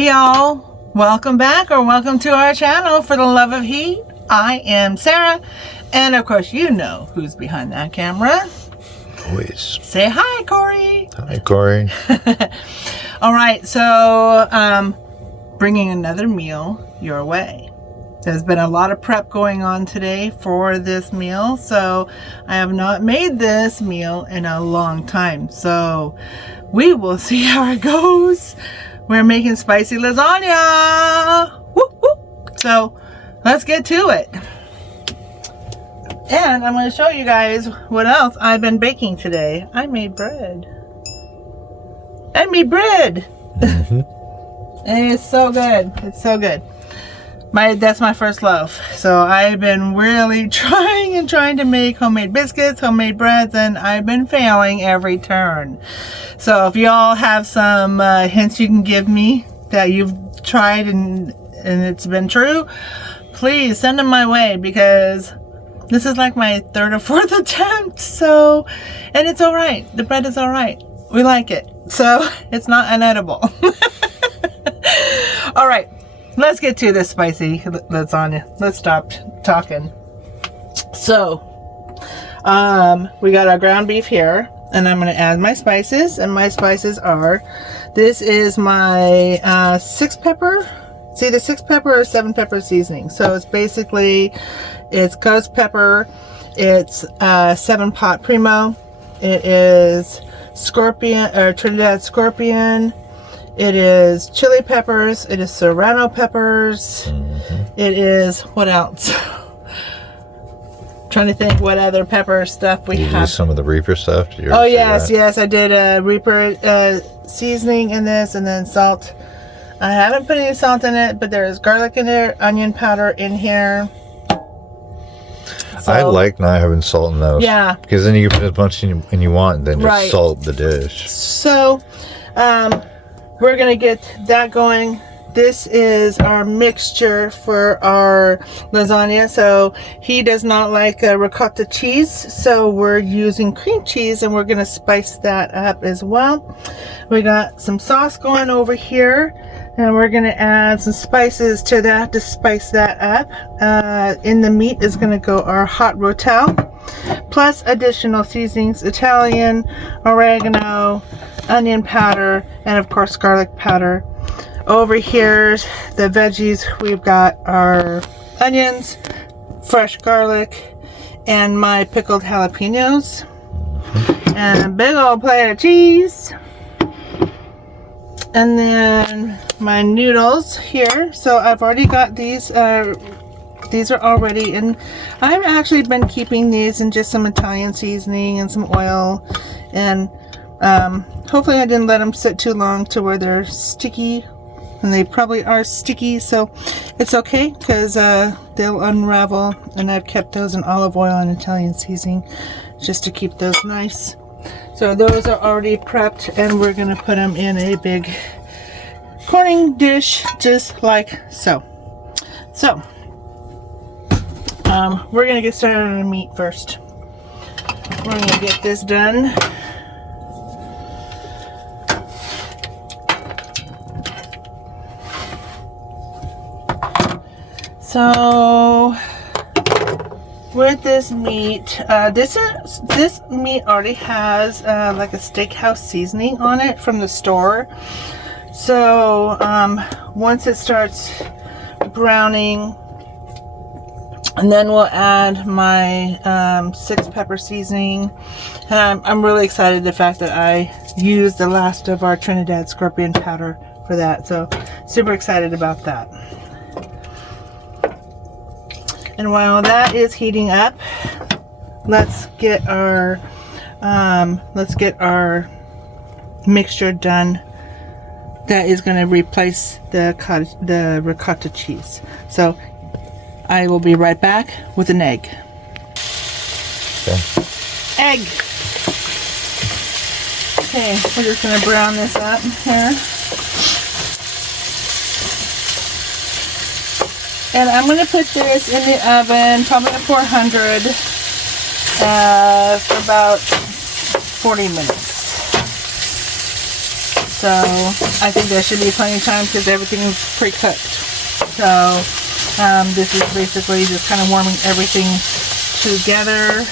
Hey y'all, welcome back or welcome to our channel For the Love of Heat. I am Sarah, and of course you know who's behind that camera. Always. Say hi, Corey. Hi, Corey. All right, so bringing another meal your way. There's been a lot of prep going on today for this meal, so I have not made this meal in a long time. So we will see how it goes. We're making spicy lasagna. Woo, woo. So let's get to it. And I'm going to show you guys what else I've been baking today. I made bread. Mm-hmm. And it's so good. It's so good. That's my first love. So I've been really trying to make homemade biscuits, homemade breads, and I've been failing every turn. So if y'all have some hints you can give me that you've tried and it's been true, please send them my way, because this is like my third or fourth attempt. So, and it's all right. The bread is all right. We like it. So it's not unedible. All right. Let's get to this spicy lasagna. Let's stop talking. So, we got our ground beef here, and I'm going to add my spices. And my spices are, this is my 6-pepper. It's either 6-pepper or 7-pepper seasoning. So it's basically, it's ghost pepper. It's 7-pot primo. It is scorpion or Trinidad scorpion. It is chili peppers. It is serrano peppers. Mm-hmm. It is, what else? Trying to think what other pepper stuff we have. Use some of the Reaper stuff? Oh, yes. I did a Reaper seasoning in this, and then salt. I haven't put any salt in it, but there is garlic in there, onion powder in here. So, I like not having salt in those. Yeah. Because then you can put as much in you want, and then just right. Salt the dish. So, we're going to get that going. This is our mixture for our lasagna. So he does not like ricotta cheese, so we're using cream cheese, and we're going to spice that up as well. We got some sauce going over here, and we're going to add some spices to that to spice that up. In the meat is going to go our hot rotel, plus additional seasonings: Italian, oregano, onion powder, and of course garlic powder. Over here's the veggies. We've got our onions, fresh garlic, and my pickled jalapenos, and a big old plate of cheese, and then my noodles here. So I've already got these are already in. I've actually been keeping these in just some Italian seasoning and some oil, and hopefully I didn't let them sit too long to where they're sticky, and they probably are sticky, so it's okay, because they'll unravel, and I've kept those in olive oil and Italian seasoning just to keep those nice. So those are already prepped, and we're going to put them in a big corning dish just like so. So we're going to get started on the meat first. We're going to get this done. So with this meat, this meat already has like a steakhouse seasoning on it from the store. So once it starts browning, and then we'll add my 6-pepper seasoning. And I'm really excited the fact that I used the last of our Trinidad scorpion powder for that. So super excited about that. And while that is heating up, let's get our mixture done. That is going to replace the ricotta cheese. So I will be right back with an egg. Okay. Egg. Okay, we're just going to brown this up here. And I'm going to put this in the oven, probably at 400, for about 40 minutes. So I think there should be plenty of time because everything is pre-cooked. So this is basically just kind of warming everything together.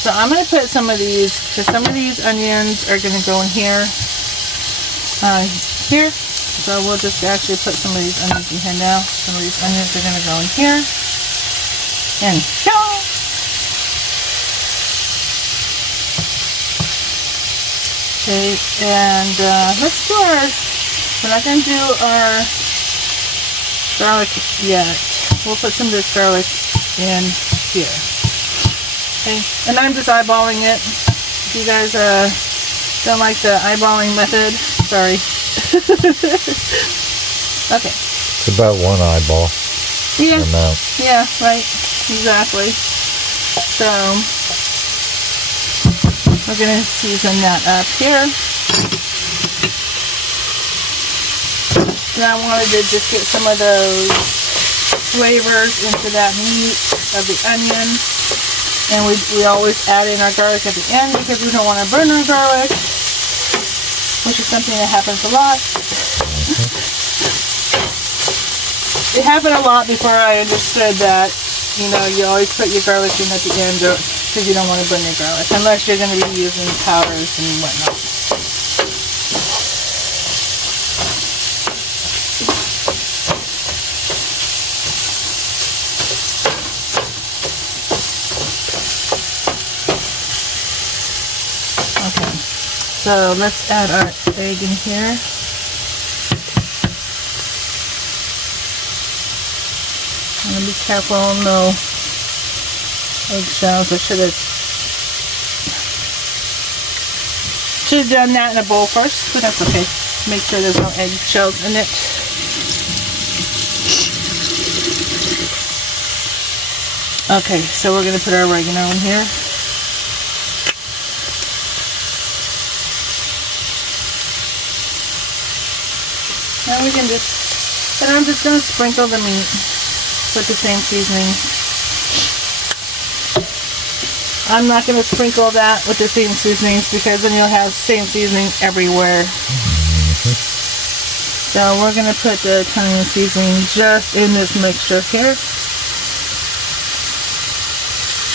So I'm going to put some of these, because some of these onions are going to go in here. Here. So we'll just actually put some of these onions in here now. Some of these onions are going to go in here. And here. Okay, and let's do we're not going to do our garlic yet. We'll put some of this garlic in here. Okay, and I'm just eyeballing it. If you guys don't like the eyeballing method, sorry. Okay. It's about one eyeball. Yeah. Amount. Yeah, right. Exactly. So we're going to season that up here. Now I wanted to just get some of those flavors into that meat of the onion. And we always add in our garlic at the end because we don't want to burn our garlic, which is something that happens a lot. It happened a lot before I understood that, you know, you always put your garlic in at the end because you don't want to burn your garlic, unless you're going to be using powders and whatnot. Okay, so let's add our egg in here. I'm going to be careful, no eggshells. I should have done that in a bowl first, but that's okay. Make sure there's no eggshells in it. Okay, so we're going to put our oregano in here. Now we can and I'm just going to sprinkle the meat with the same seasoning. I'm not going to sprinkle that with the same seasonings because then you'll have same seasoning everywhere. So we're going to put the Italian seasoning just in this mixture here.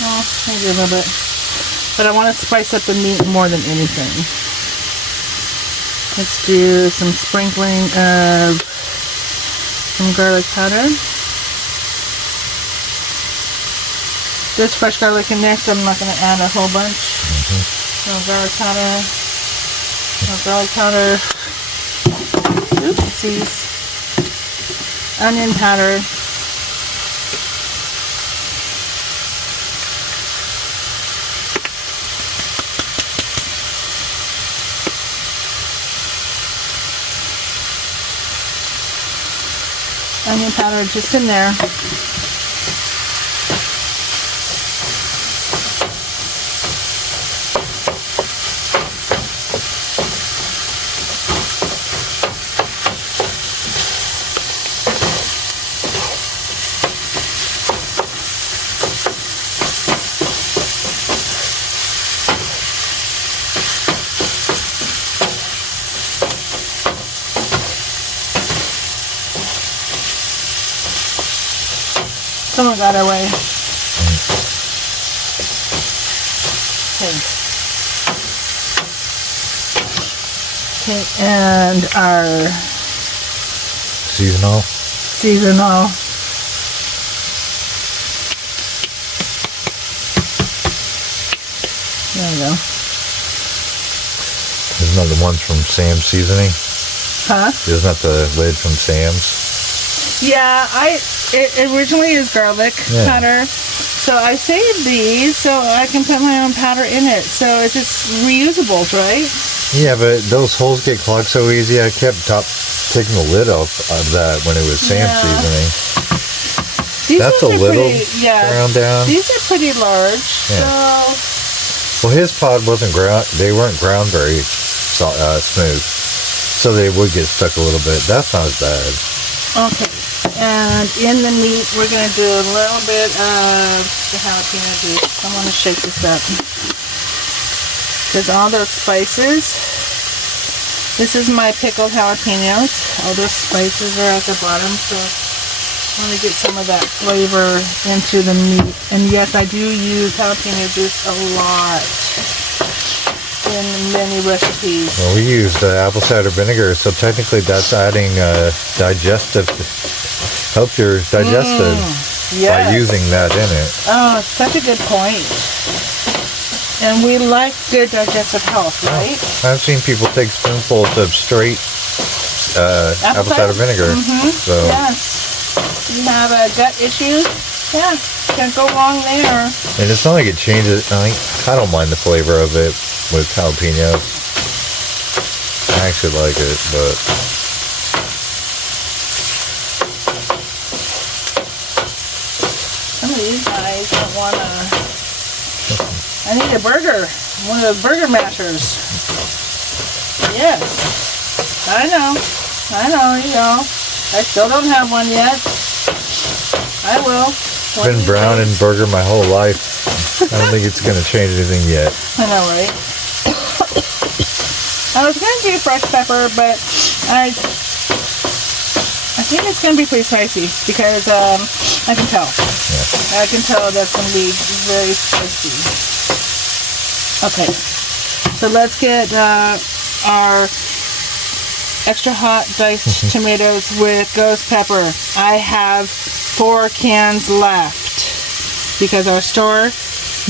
Well, maybe a little bit. But I want to spice up the meat more than anything. Let's do some sprinkling of some garlic powder. There's fresh garlic in there, so I'm not going to add a whole bunch. No garlic powder. No garlic powder. Oopsies. Onion powder. Onion powder just in there. Someone got away. Okay. Okay, and our seasonal. There we go. Isn't that the ones from Sam's Seasoning? Huh? Isn't that the lid from Sam's? Yeah, it originally is garlic powder. So I saved these so I can put my own powder in it. So it's just reusables, right? Yeah, but those holes get clogged so easy. I kept taking the lid off of that when it was Sam's Seasoning. That's a little ground down. These are pretty large. Yeah. So well, his pod wasn't ground. They weren't ground very smooth, so they would get stuck a little bit. That's not as bad. okay, And in the meat, we're going to do a little bit of the jalapeno juice. I'm going to shake this up. Because all those spices, this is my pickled jalapenos. All those spices are at the bottom, so I want to get some of that flavor into the meat. And yes, I do use jalapeno juice a lot in many recipes. Well, we used apple cider vinegar, so technically that's adding digestive, helps your digestive by using that in it. Oh, such a good point. And we like good digestive health, right? I've seen people take spoonfuls of straight apple cider vinegar. So. Yes. You have gut issues? Yeah, can't go wrong there. And it's not like it changes. I don't mind the flavor of it with jalapenos. I actually like it, but some of these guys don't want to. I need a burger. One of those burger mashers. Yes. I know, you know. I still don't have one yet. I will. I've been brown and burger my whole life. I don't think it's going to change anything yet. I know, right? I was going to do fresh pepper, but I think it's going to be pretty spicy because I can tell. Yeah. I can tell that's going to be very spicy. Okay, so let's get our extra hot diced tomatoes with ghost pepper. I have 4 cans left because our store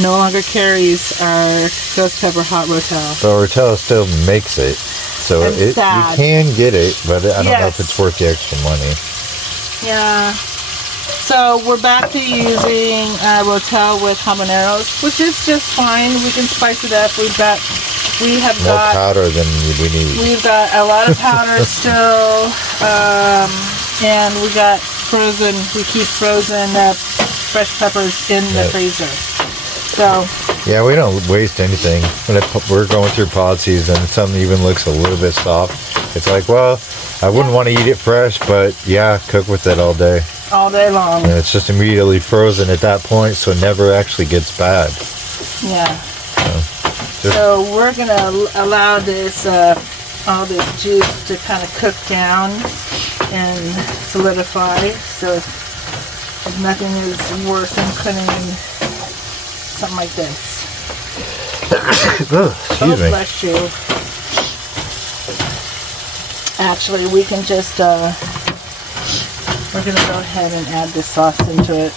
no longer carries our ghost pepper hot rotel. But rotel still makes it, so you can get it, but I don't know if it's worth the extra money. Yeah. So we're back to using rotel with habaneros, which is just fine. We can spice it up. We have more got powder than we need. We've got a lot of powder still, and we got frozen. We keep frozen fresh peppers in the freezer. So yeah, we don't waste anything. When we're going through pod season, something even looks a little bit soft. It's like, well, I wouldn't want to eat it fresh, but yeah, cook with it all day. All day long. And it's just immediately frozen at that point, so it never actually gets bad. Yeah. So we're going to allow this, all this juice to kind of cook down and solidify. So nothing is worse than cooking something like this. Excuse me. Bless you. Actually, we can just, we're going to go ahead and add this sauce into it.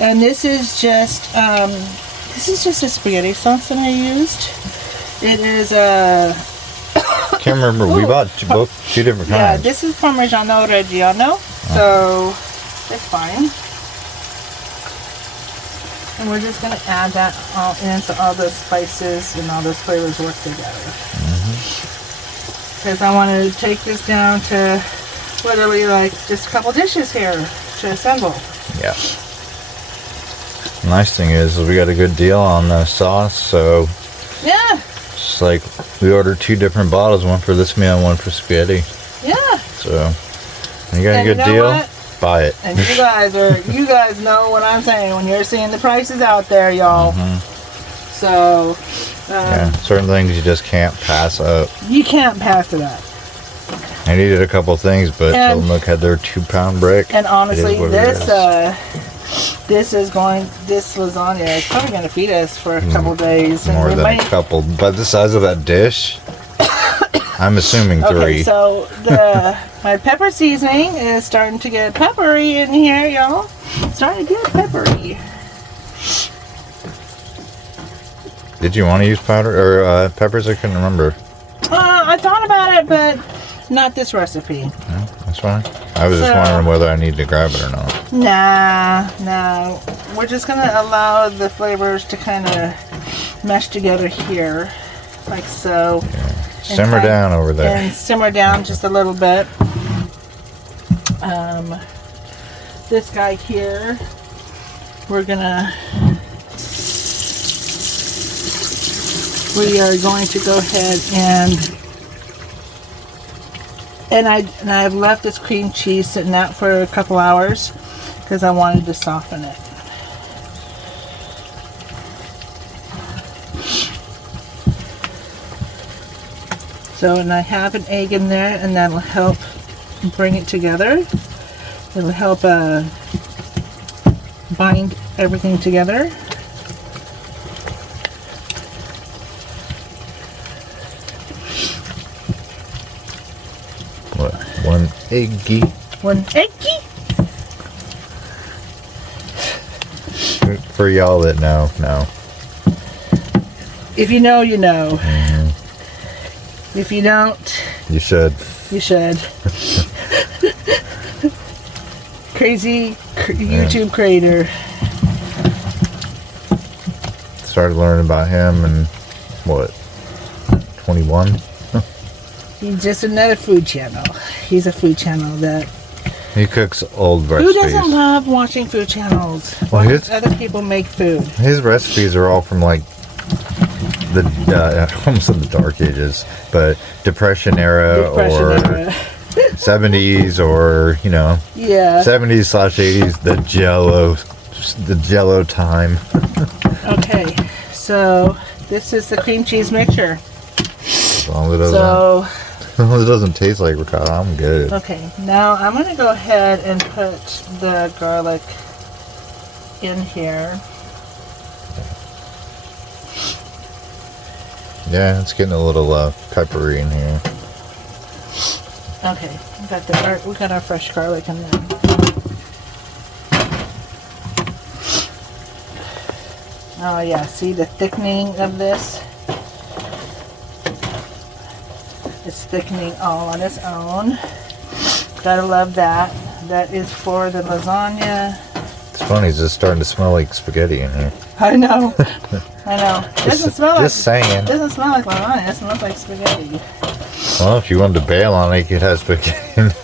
And this is just a spaghetti sauce that I used. It is a... Can't remember. We bought two different kinds. Yeah, this is Parmigiano Reggiano, so it's fine. And we're just going to add that all in so all the spices and all those flavors work together. Because I want to take this down to literally like just a couple dishes here to assemble. Yeah. Nice thing is we got a good deal on the sauce, so yeah, it's like we ordered 2 different bottles, one for this meal and one for spaghetti. Yeah. So you got a good deal, buy it. And you guys know what I'm saying when you're seeing the prices out there, y'all. So yeah, certain things you just can't pass up. You can't pass it up. I needed a couple things, but Tillamook had their 2-pound brick. And honestly, this lasagna is probably going to feed us for a couple days. And more than a couple. But the size of that dish, I'm assuming 3. Okay, so my pepper seasoning is starting to get peppery in here, y'all. Starting to get peppery. Did you want to use powder or peppers? I couldn't remember. I thought about it, but not this recipe. No, that's fine. I was just wondering whether I need to grab it or not. Nah. We're just going to allow the flavors to kind of mesh together here, like so. Yeah. Simmer down over there. And simmer down just a little bit. This guy here, we are going to go ahead and And I've left this cream cheese sitting out for a couple hours because I wanted to soften it. So, and I have an egg in there, and that'll help bring it together. It'll help bind everything together. What? One eggy. One eggy. For y'all that know, no. If you know, you know. Mm-hmm. If you don't, You should. you should. Crazy YouTube creator. Started learning about him in, what, 21? He's just another food channel. He's a food channel that... He cooks old Who recipes. doesn't love watching food channels? Well, Watching his- other people make food. His recipes are all from like the almost said the dark ages, but Depression era Depression or era. 70s or Yeah. 70s/80s, the Jello time. Okay, so this is the cream cheese mixture. As long as it doesn't taste like ricotta, I'm good. Okay, now I'm going to go ahead and put the garlic in here. Yeah, it's getting a little peppery in here. Okay, we got our fresh garlic in there. Oh yeah, see the thickening of this? It's thickening all on its own. Gotta love that. That is for the lasagna. It's funny, it's just starting to smell like spaghetti in here. I know. I know. It doesn't smell like Just saying. It doesn't smell like lasagna. It smells like spaghetti. Well, if you wanted to bail on it, you could have spaghetti.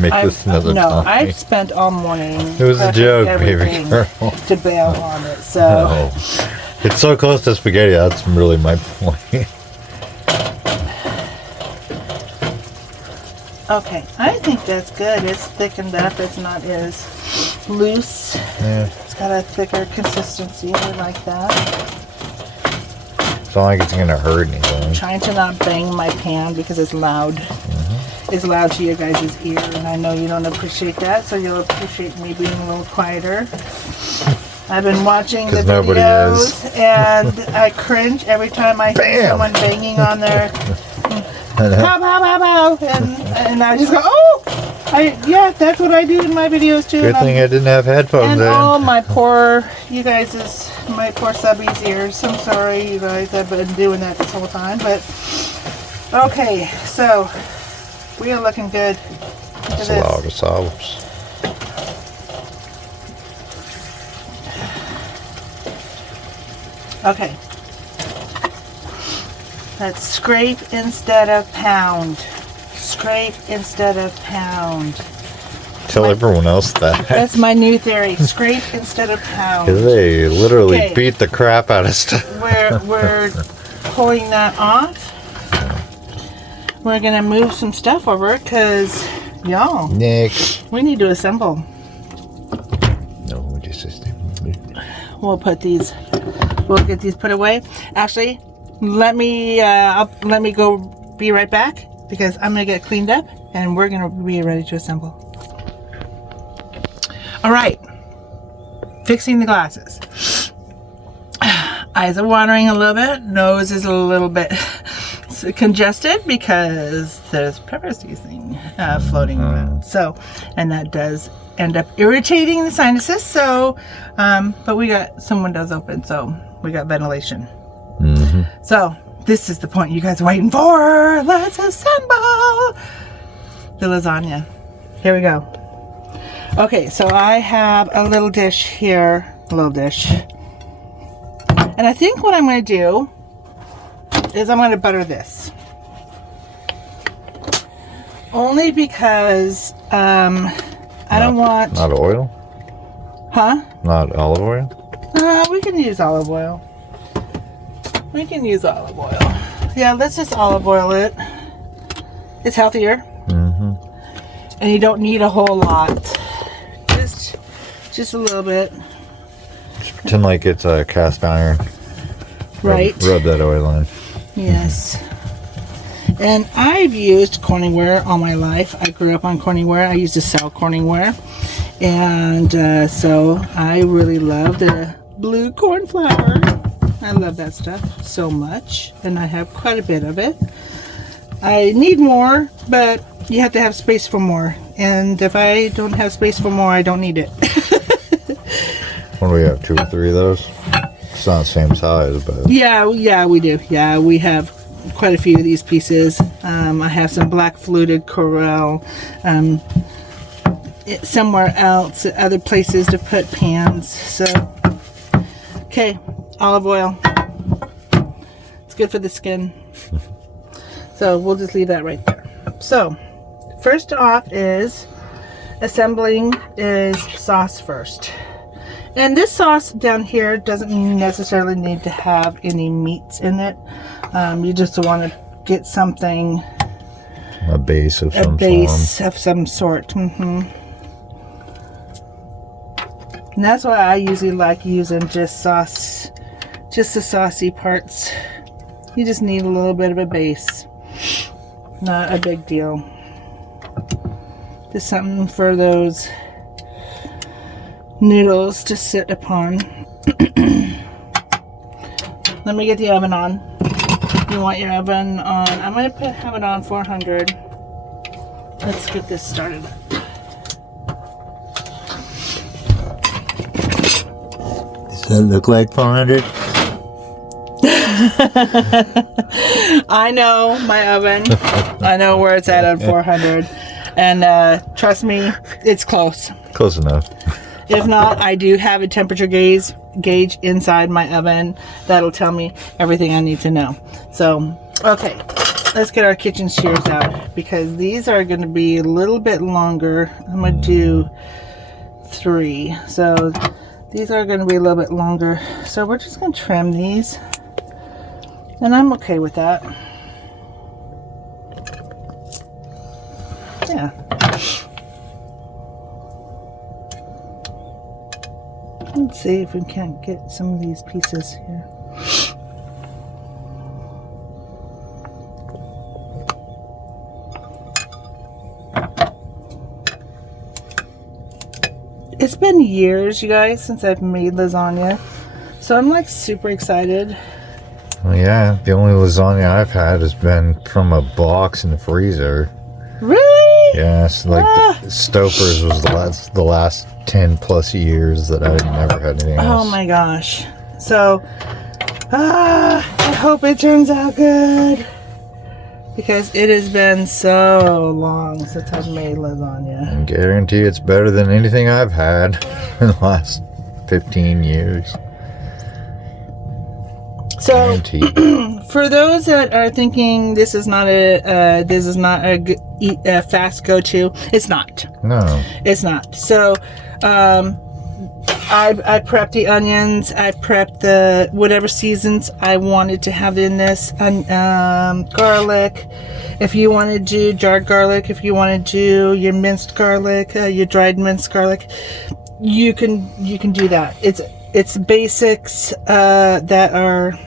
Make this another time. I've spent all morning. It was a prepping joke, baby everything girl. to bail on it. So Oh. It's so close to spaghetti, that's really my point. okay, I think that's good. It's thickened up. It's not as loose. Yeah. It's got a thicker consistency. I like that. It's not like it's gonna hurt anything. Trying to not bang my pan because it's loud. It's loud to your guys' ear, and I know you don't appreciate that, so you'll appreciate me being a little quieter. I've been watching the 'Cause nobody videos, and I cringe every time I hear Bam! someone banging on their And pow, pow, pow, pow, and I just go, oh! Yeah, that's what I do in my videos too. good and thing I didn't have headphones and in. all my poor, my poor subbies' ears. I'm sorry, you guys. I've been doing that this whole time. But, okay, so we are looking good. Look at It's a this. lot of sauce. Okay. Let's scrape instead of pound. Scrape instead of pound. Tell everyone else that. That's my new theory. Scrape instead of pound. 'Cause they literally Okay. beat the crap out of stuff. We're pulling that off. We're gonna move some stuff over because y'all, Nick. we need to assemble. No, just We'll put these. We'll get these put away. Actually, let me go. Be right back because I'm gonna get cleaned up and we're gonna be ready to assemble. All right, fixing the glasses. Eyes are watering a little bit. Nose is a little bit congested because there's pepper seasoning floating around. So, and that does end up irritating the sinuses. So, but we got some windows open, so we got ventilation. Mm-hmm. So this is the point you guys are waiting for. Let's assemble the lasagna. Here we go. Okay, so I have a little dish here, and I think what I'm going to do is I'm going to butter this. Only because I don't want... Not oil? Huh? Not olive oil? We can use olive oil. We can use olive oil. Yeah, let's just olive oil it. It's healthier. Mm-hmm. And you don't need a whole lot. Just a little bit. Just pretend like it's a cast iron. Right. Rub that oil in. Yes. And I've used Corningware all my life. I grew up on Corningware. I used to sell Corningware. And so I really love the blue corn flour. I love that stuff so much. And I have quite a bit of it. I need more, but you have to have space for more. And if I don't have space for more, I don't need it. What do we have, 2 or 3 of those? It's not the same size, but... Yeah, we do. Yeah, we have quite a few of these pieces. I have some black fluted Corel. Somewhere else, other places to put pans. So, okay, olive oil. It's good for the skin. So we'll just leave that right there. So, first off is assembling is sauce first. And this sauce down here doesn't necessarily need to have any meats in it. You just want to get something, a base of some sort. And that's why I usually like using just sauce, just the saucy parts. You just need a little bit of a base. Not a big deal. Just something for those noodles to sit upon. Let me get the oven on. You want your oven on, I'm going to have it on 400. Let's get this started up. Does that look like 400? I know my oven. I know where it's at on 400. And trust me, it's close. Close enough. If not, I do have a temperature gauge inside my oven that'll tell me everything I need to know. So, okay, let's get our kitchen shears out because these are going to be a little bit longer. I'm going to do 3. So these are going to be a little bit longer. So we're just going to trim these. And I'm okay with that. Yeah. Let's see if we can't get some of these pieces here. It's been years, you guys, since I've made lasagna. So I'm like super excited. Well, yeah, the only lasagna I've had has been from a box in the freezer. Really? Yes, like Stouffer's was the last 10 plus years that I've never had anything else. Oh my gosh. So, I hope it turns out good. Because it has been so long since I've made lasagna. I guarantee it's better than anything I've had in the last 15 years. So, for those that are thinking this is not a fast go-to, it's not. No, it's not. So, I prepped the onions. I prepped the whatever seasons I wanted to have in this, and garlic. If you want to do jarred garlic, if you want to do your minced garlic, your dried minced garlic, you can do that. It's basics that are.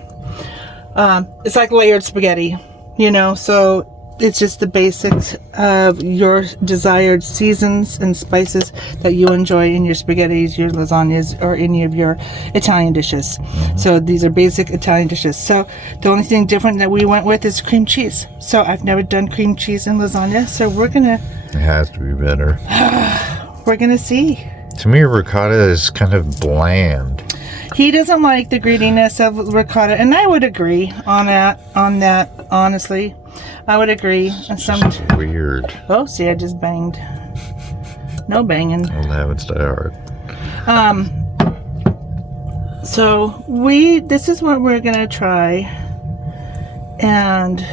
It's like layered spaghetti, you know, so it's just the basics of your desired seasons and spices that you enjoy in your spaghettis, your lasagnas, or any of your Italian dishes. Mm-hmm. So these are basic Italian dishes. So the only thing different that we went with is cream cheese. So I've never done cream cheese in lasagna, so we're gonna... It has to be better. We're gonna see. To me, ricotta is kind of bland. He doesn't like the grittiness of ricotta, and I would agree on that, honestly. I would agree. It's just weird. Oh, see, I just banged. No banging. Well, haven't die hard. So this is what we're gonna try, and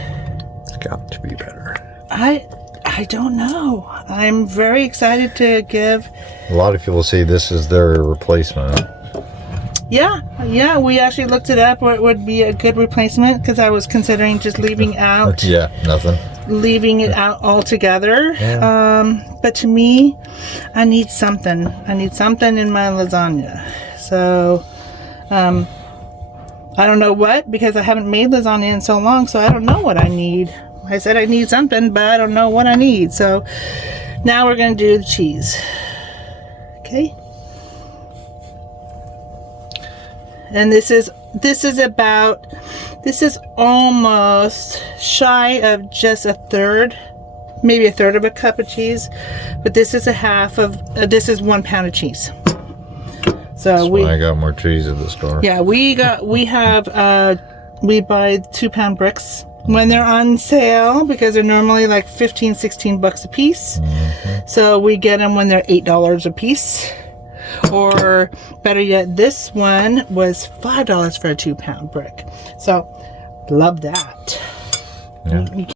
it's got to be better. I don't know. I'm very excited to give. A lot of people say this is their replacement. Yeah, we actually looked it up what would be a good replacement because I was considering just leaving out nothing. leaving it out altogether. Yeah. But to me, I need something. I need something in my lasagna. So, I don't know what, because I haven't made lasagna in so long, so I don't know what I need. I said I need something, but I don't know what I need. So now we're going to do the cheese. Okay. And this is almost shy of just a third, maybe a third of a cup of cheese, but this is a half of, this is 1 pound of cheese. So I got more cheese at the store. Yeah, we buy 2 pound bricks when they're on sale, because they're normally like 15, 16 bucks a piece. Mm-hmm. So we get them when they're $8 a piece. Or better yet, this one was $5 for a 2 pound brick. So love that. Yeah.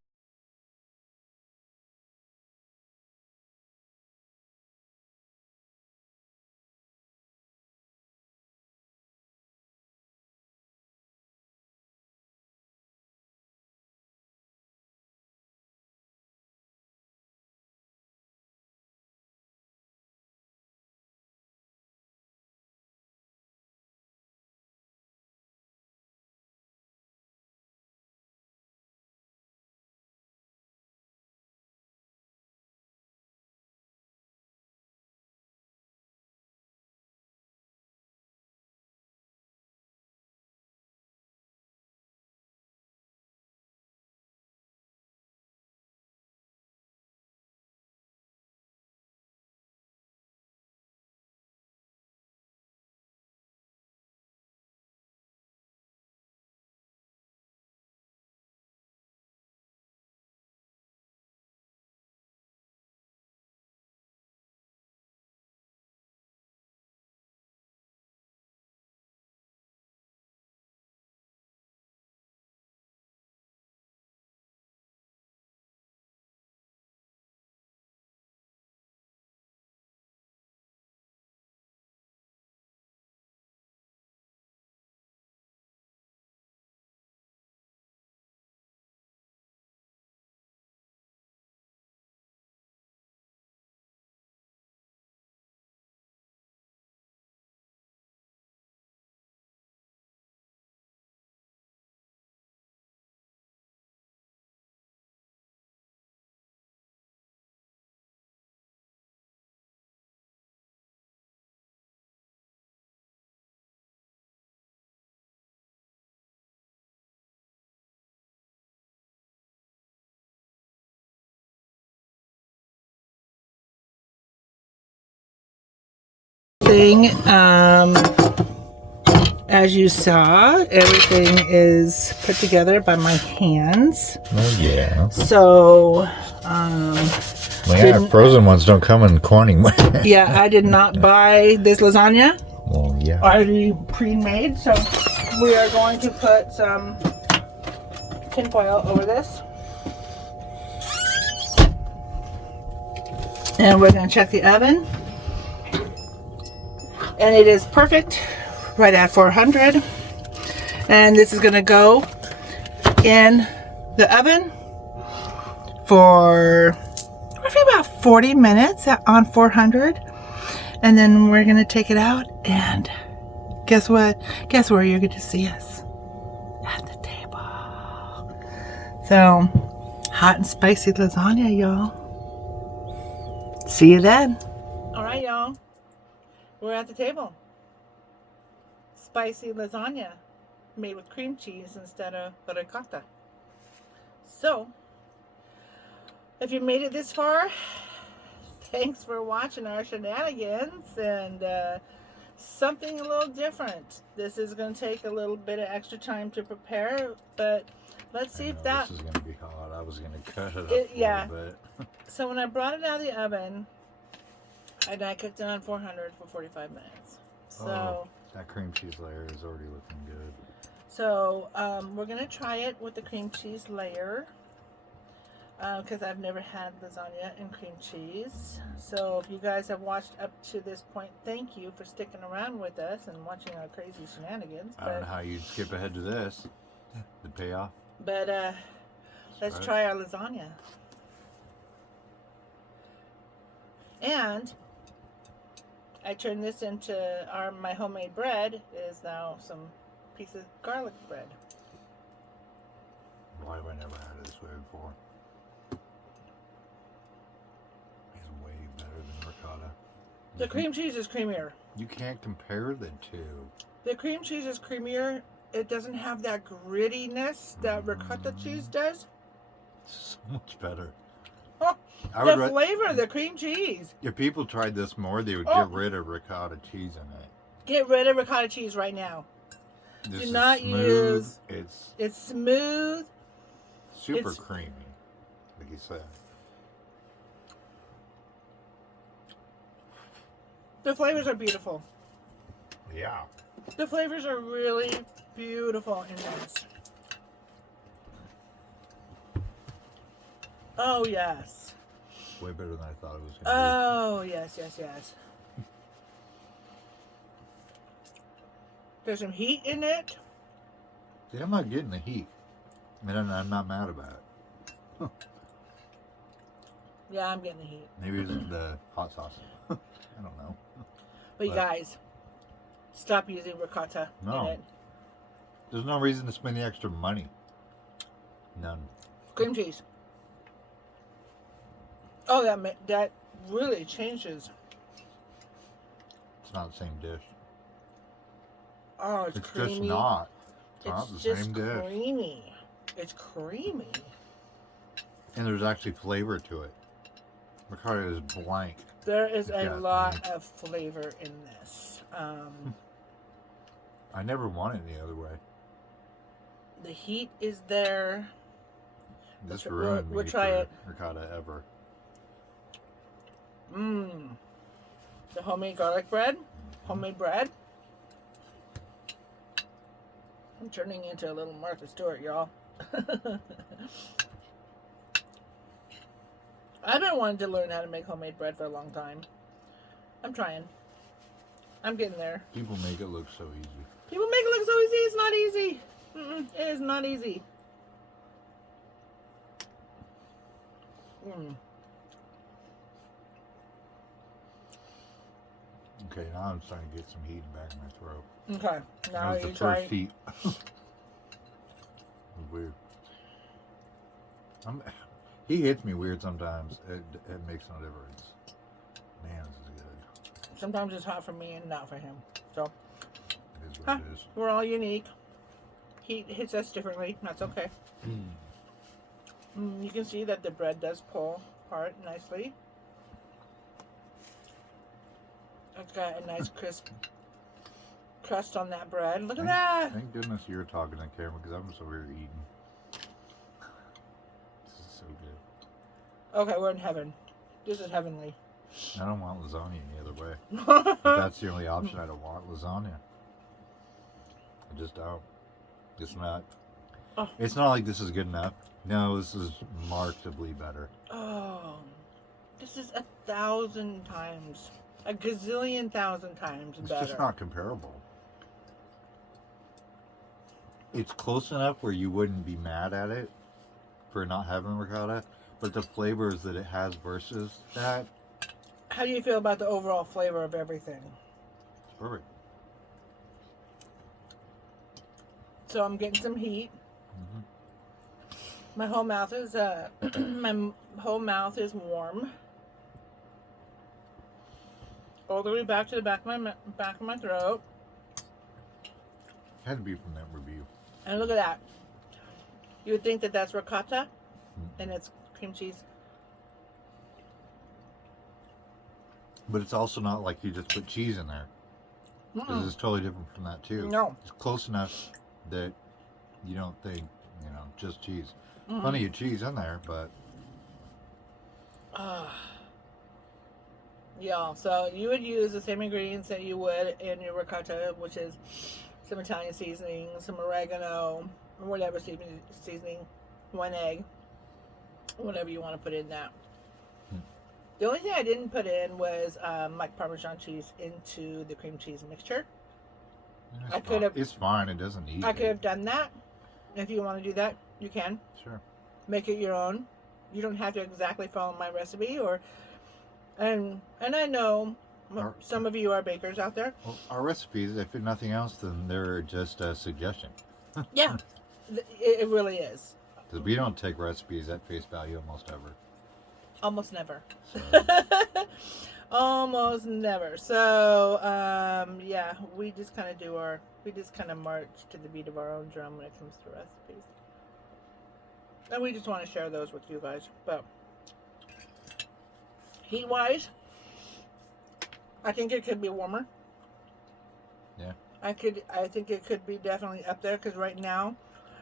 Thing, as you saw, everything is put together by my hands. Oh yeah. So, frozen ones don't come in quantity. yeah, I did not buy this lasagna. Well, yeah. Already pre-made, so we are going to put some tinfoil over this. And we're going to check the oven. And it is perfect, right at 400. And this is going to go in the oven for roughly about 40 minutes on 400. And then we're going to take it out, and guess what? Guess where you're going to see us? At the table. So, hot and spicy lasagna, y'all. See you then. All right, y'all. We're at the table. Spicy lasagna made with cream cheese instead of ricotta. So, if you made it this far, thanks for watching our shenanigans and something a little different. This is going to take a little bit of extra time to prepare, but let's see if that... This is going to be hot. I was going to cut it up a little bit. So when I brought it out of the oven, and I cooked it on 400 for 45 minutes. So that cream cheese layer is already looking good. So we're going to try it with the cream cheese layer, because I've never had lasagna and cream cheese. So if you guys have watched up to this point, thank you for sticking around with us and watching our crazy shenanigans. I don't know how you'd skip ahead to this. The payoff. But Let's try our lasagna. And I turned this into my homemade bread is now some pieces of garlic bread. Why have I never had it this way before? It's way better than ricotta. The cream cheese is creamier. You can't compare the two. The cream cheese is creamier. It doesn't have that grittiness that ricotta cheese does. It's so much better. Oh, the flavor of the cream cheese. If people tried this more, they would get rid of ricotta cheese in it. Get rid of ricotta cheese right now. This Do is not smooth. use. It's smooth. Super creamy, like you said. The flavors are beautiful. Yeah. The flavors are really beautiful in this. Oh, yes. Way better than I thought it was going to Oh, yes, yes, yes. There's some heat in it. be. See, I'm not getting the heat. And I'm not mad about it. Yeah, I'm getting the heat. Maybe it's the hot sauce. I don't know. But you guys, stop using ricotta in it. There's no reason to spend the extra money. None. Cream cheese. Oh, that really changes. It's not the same dish. Oh, it's creamy. Just not. It's not the just same dish. creamy. It's creamy. And there's actually flavor to it. Ricotta is blank. There is a lot of flavor in this. I never want it the other way. The heat is there. This ruined me we'll try for it. ricotta ever. Mmm. The homemade garlic bread. Homemade bread. I'm turning into a little Martha Stewart, y'all. I've been wanting to learn how to make homemade bread for a long time. I'm trying. I'm getting there. People make it look so easy. People make it look so easy. It's not easy. It is not easy. Okay, now I'm starting to get some heat in the back of my throat. Okay, now that was you the try. first heat. Weird. He hits me weird sometimes. It makes no difference. Man, this is good. Sometimes it's hot for me and not for him. So, It is what it is. we're all unique. Heat hits us differently. That's okay. You can see that the bread does pull apart nicely. It's got a nice crisp crust on that bread. Look at that. Thank goodness you're talking to the camera because I'm just over here eating. This is so good. Okay, we're in heaven. This is heavenly. I don't want lasagna any other way. If that's the only option, I don't want lasagna. I just don't. It's not. Oh. It's not like this is good enough. No, this is markedly better. Oh, this is 1,000 times, a gazillion thousand times It's better. just not comparable. It's close enough where you wouldn't be mad at it for not having ricotta, but the flavors that it has versus that. How do you feel about the overall flavor of everything? It's perfect. So I'm getting some heat. Mm-hmm. My whole mouth is warm. All the way back to the back of my throat. Had to be from that review. And look at that. You would think that that's ricotta, and it's cream cheese. But it's also not like you just put cheese in there. Because it's totally different from that too. No. It's close enough that you don't think, just cheese. Plenty of cheese in there, but... Yeah, so you would use the same ingredients that you would in your ricotta, which is some Italian seasoning, some oregano, or whatever seasoning, 1 egg, whatever you want to put in that. The only thing I didn't put in was like Parmesan cheese into the cream cheese mixture. I could have. It's fine. It doesn't need. I could have done that. If you want to do that, you can. Sure. make it your own. You don't have to exactly follow my recipe, and I know some of you are bakers out there. Well, our recipes, if nothing else, then they're just a suggestion. Yeah, it really is. Because we don't take recipes at face value almost ever. Almost never. So, Almost never. So, yeah, we just kind of march to the beat of our own drum when it comes to recipes. And we just want to share those with you guys. But heat-wise, I think it could be warmer. yeah. I think it could be definitely up there because right now,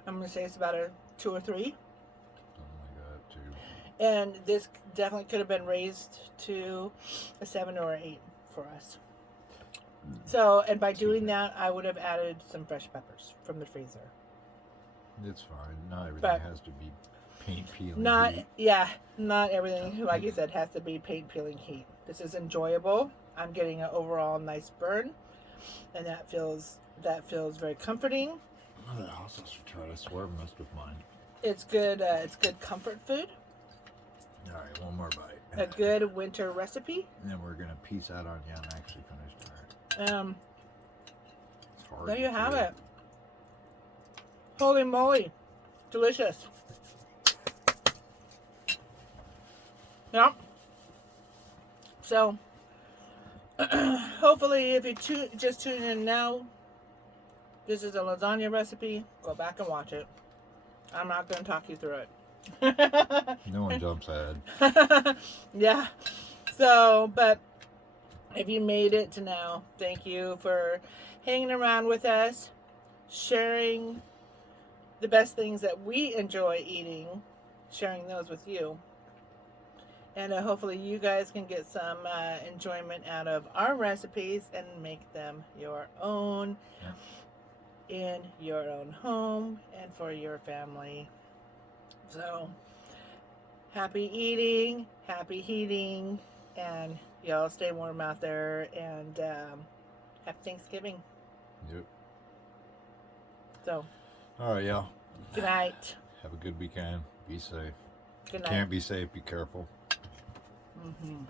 I'm going to say it's about a 2 or 3. Something like that, too. And this definitely could have been raised to a 7 or 8 for us. So, and by doing that, I would have added some fresh peppers from the freezer. It's fine. Not everything has to be paint peeling. Not everything, like you said, has to be paint peeling heat. This is enjoyable. I'm getting an overall nice burn, and that feels very comforting. Oh, that also tried to swerve most of mine. It's good. It's good comfort food. All right, one more bite. A good winter recipe. And then we're gonna piece that on and actually finish that. It's hard. There you have it. Holy moly, delicious. Yep. So, hopefully, if you just tune in now, this is a lasagna recipe. Go back and watch it. I'm not going to talk you through it. No one jumps ahead. Yeah. So, but if you made it to now, thank you for hanging around with us, sharing the best things that we enjoy eating, sharing those with you. And hopefully you guys can get some enjoyment out of our recipes and make them your own in your own home and for your family. So, happy eating, happy heating, and y'all stay warm out there, and happy Thanksgiving. Yep. So, all right, y'all. Good night. Have a good weekend. Be safe. Good night. Can't be safe. Be careful. Mm-hmm.